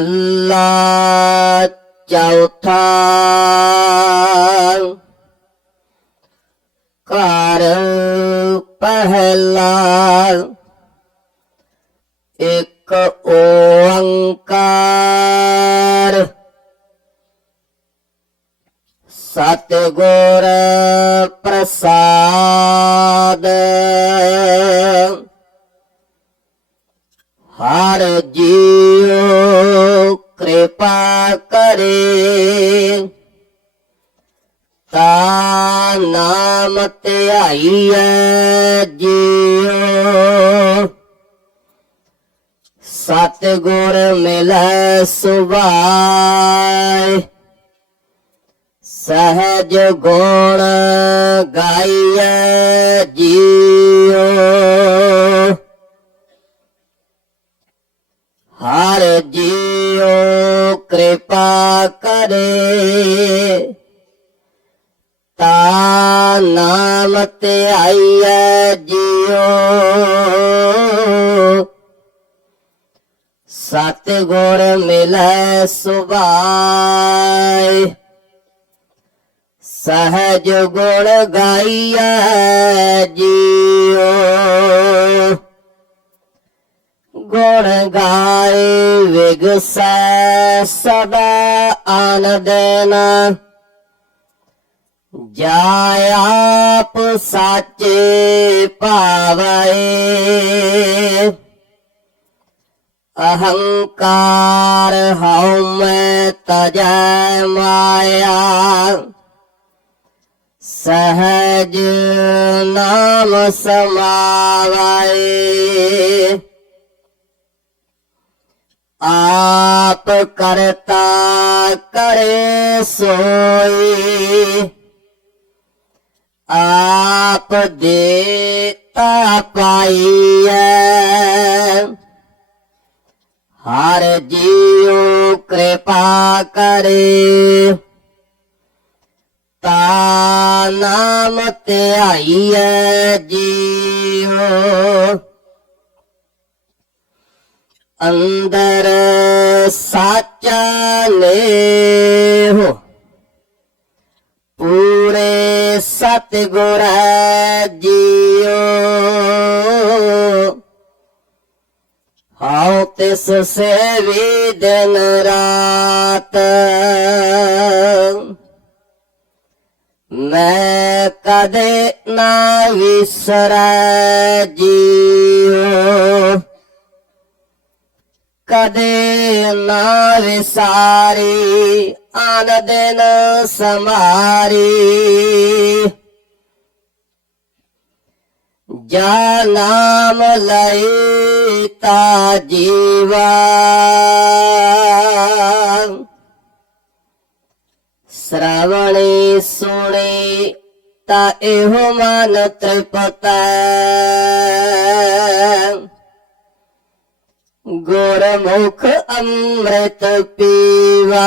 ਮਹੱਲਾ ਚੌਥਾ। ਘਰ ਪਹਿਲਾ। ਇੱਕ ਓੰਕਾਰ। ਸਤਿਗੁਰ ਪ੍ਰਸਾਦ। ਹਰ ਜੀਉ, ਕਿਰਪਾ ਕਰੇ। ਤਾ ਨਾਮ ਧਿਆਈਐ ਜੀਉ। ਸਤਿਗੁਰ ਮਿਲੈ ਸੁਭਾਇ। ਸਹਜ ਗੁਣ ਗਾਈਐ ਜੀਉ। ਹਰ ਜੀਉ ਕਿਰਪਾ ਕਰੇ। ਤਾ ਨਾਮ ਤੇ ਧਿਆਈਐ ਜੀਉ। ਸਤਿਗੁਰ ਮਿਲੈ ਸੁਭਾਇ ਸਹਜ ਗੁਣ ਗਾਈਐ ਜੀਉ। ਗੁਣ ਗਾਏ ਵਿਗਸੈ ਸਦਾ ਆਨੰਦਨ ਜਾ ਆਪ ਸਾਚੇ ਭਾਵੈ। ਅਹੰਕਾਰ ਹਉ ਮੈਂ ਤਜੈ ਮਾਇਆ। ਸਹਜ ਨਾਮ ਸਮਾਵੈ। ਆਪ ਕਰਤਾ ਕਰੇ ਸੋਈ। ਆਪ ਦੇਤਾ ਪਾਈਐ। ਹਰ ਜੀਉ ਕਿਰਪਾ ਕਰੇ। ਤਾ ਨਾਮ ਧਿਆਈਐ ਜੀਉ। ਅੰਦਰ ਸਾਚਾ ਨੇਹੁ ਪੂਰੇ ਸਤਿਗੁਰ ਜੀਓ। ਹਉ ਤਿਸ ਸੇਵੀ ਦਿਨ ਰਾਤ। ਮੈਂ ਕਦੇ ਨਾ ਵਿਸਰੈ ਜੀਉ ਕਦੇ ਨਾ ਵਿਸਾਰੀ ਆਨੰਦਨ ਸਮਾਰੀ ਜਾ ਨਾਮ ਲਈ ਤਾ ਜੀਵਾ। ਸ਼ਰਵਣੀ ਸੁਣੀ ਤਾ ਇਹੋ ਮਨ ਤ੍ਰਿਪਤੈ। ਗੁਰਮੁਖ ਅੰਮ੍ਰਿਤ ਪੀਵਾ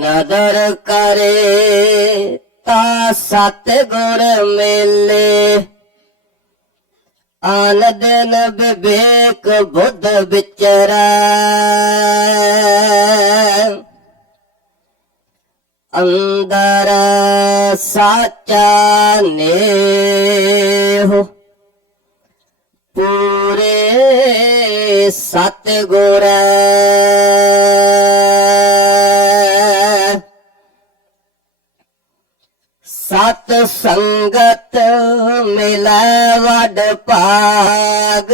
ਨਦਰ ਕਰੇ ਤਾ ਸਤ ਗੁਰ ਮੇਲੇ ਆਨੰਦਨ ਵਿਵੇਕ ਬੁੱਧ ਵਿਚਰੈ ਅੰਦਰ ਸਾਚਾ ਨੇਹੁ। ਪੂਰੇ ਸਤਿਗੁਰ ਸਤ ਸੰਗਤ ਮਿਲੈ ਵਡ ਭਾਗ।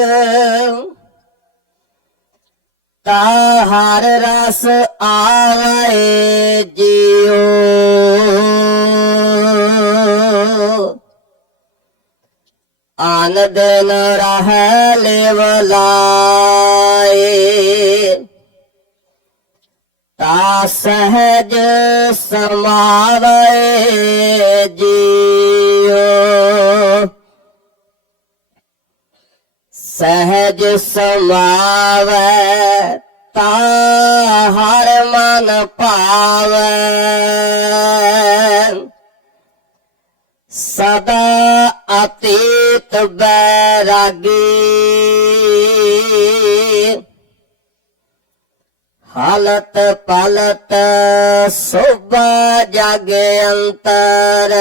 ਤਾ ਹਰ ਰਸ ਆਵੇ ਜੀਉ। ਆਨ ਰਹਿ ਲੇਵਲਾਏ ਤਾ ਸਹਜ ਸਮਾਵੇ ਜੀ ਸਹਿਜ ਸਮਾਵੇ ਤਾ ਹਰ ਮਨ ਭਾਵੇ। ਸਦਾ ਅਤੀਤ ਬੈਰਾਗੀ। ਹਾਲਤ ਪਲਤ ਸੁਭ ਜਗ ਅੰਤਰ।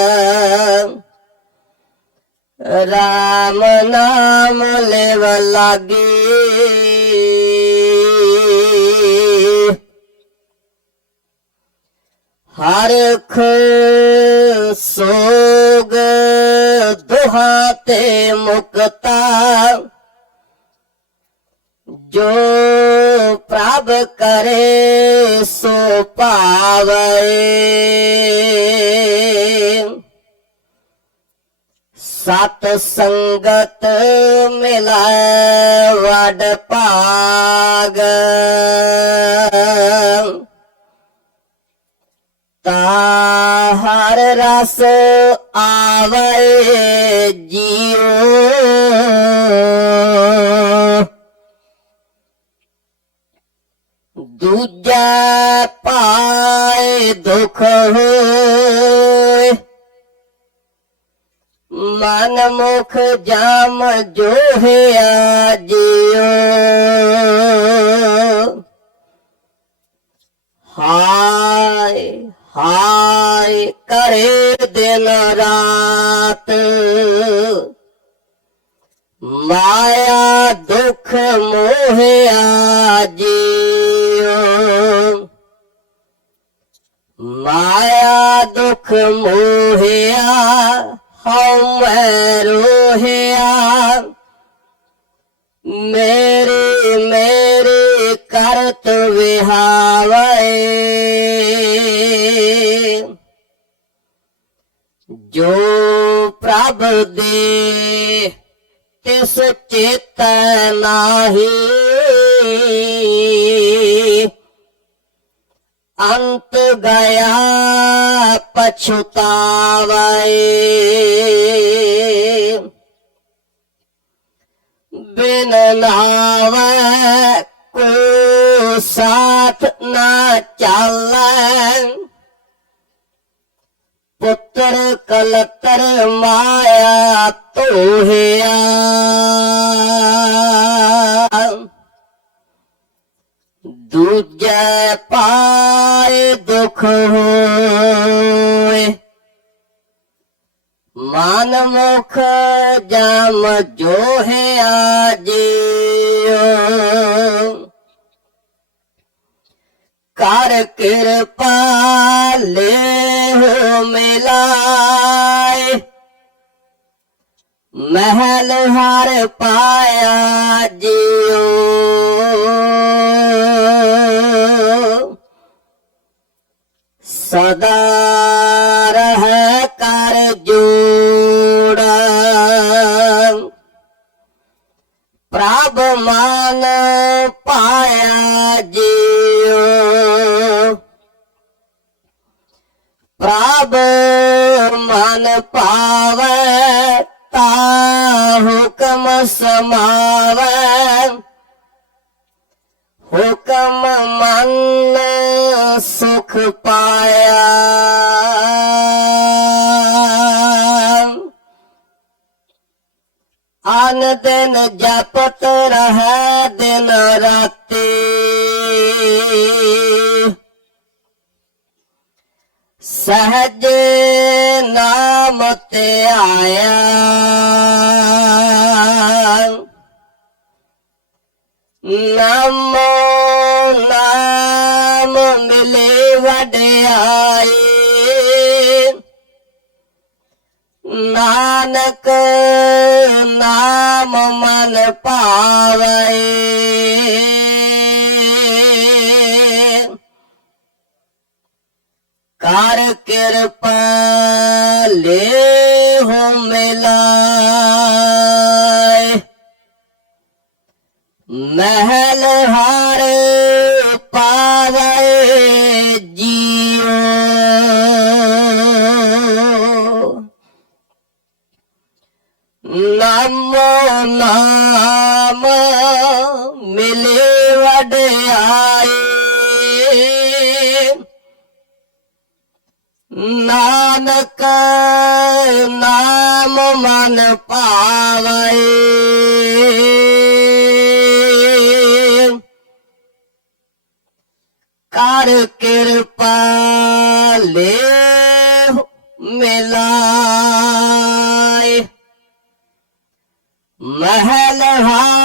ਰਾਮ ਨਾਮ ਲੈਵ ਲਾਗੀ। ਹਰਖ ਸੋਗ ਦੁਹਾ ਤੇ ਮੁਕਤਾ। ਜੋ ਪ੍ਰਭ ਕਰੇ ਸੋ ਪਾਵੇ ਸਤ ਸੰਗਤ ਮਿਲਾਏ ਵਡ ਭਾਗ। ਤਾ ਹਰ ਰਸ ਆਵੇ ਜੀਉ। ਦੂਜਾ ਪਾਏ ਦੁਖ ਹੋਏ ਮਨ ਮੁਖ ਜਾਮ ਜੋਹਿਆ ਜਿਉ। ਹਾਏ ਹਾਏ, ਕਰੇ ਦਿਨ ਰਾਤ। ਮਾਇਆ ਦੁਖ ਮੋਹਿਆ ਜੀਉ। ਮਾਇਆ ਦੁਖ ਮੋਹਿਆ ਹਉ ਮੈਂ ਰੋਹਿਆ। ਮੇਰੇ ਮੇਰੇ ਕਰਤ ਵਿਹਾਵੇ। ਜੋ ਪ੍ਰਭ ਦੇ ਤਿਸ ਚੇਤ ਨਾਹੀ ਅੰਤ ਗਿਆ ਪਛਤਾਵੇ। ਬਿਨ ਨਾਵੇ ਕੋ ਸਾਥ ਨਾ ਚਾਲੈ। ਪੁੱਤਰ ਕਲਤਰ ਮਾਇਆ ਤੋਹਿਆ ਦੂਜੇ ਪਾਏ ਦੁਖ ਹੋਏ। ਮਨ ਮੁਖ ਜਮ ਜੋ ਹੈ ਆਜਿਓ। ਕਰ ਕਿਰਪਾ ਲੈ ਹੋ ਮਿਲਾਏ। ਮਹਿਲ ਹਰ ਪਾਇਆ ਜਿਉ। ਸਦਾ ਹੁਕਮ ਸਮਾਵੈ। ਹੁਕਮ ਮਨ ਸੁਖ ਪਾਇਆ। ਅਨ ਦਿਨ ਜਪਤ ਰਹਿ ਦਿਨ ਰਾਤੀ। ਸਹਜ মতে আয়া নাম মিলে বডে আয়ে নানক নাম মন পাওয়ায়ে ਕਰ ਕਿਰਪਾ ਲੈ ਹੋ ਮਿਲਾਏ। ਮਹਿਲ ਹਰ ਪਾਵੇ ਜੀਓ। ਨਮੋ ਨਾਮ ਮਿਲੇ ਵਡਿਆਏ। ਨਾਨਕ ਨਾਮ ਮਨ ਪਾਵੇ। ਕਰ ਕਿਰਪਾ ਲੈ ਮਿਲਾਏ ਮਹਿਲ ਹਾਰ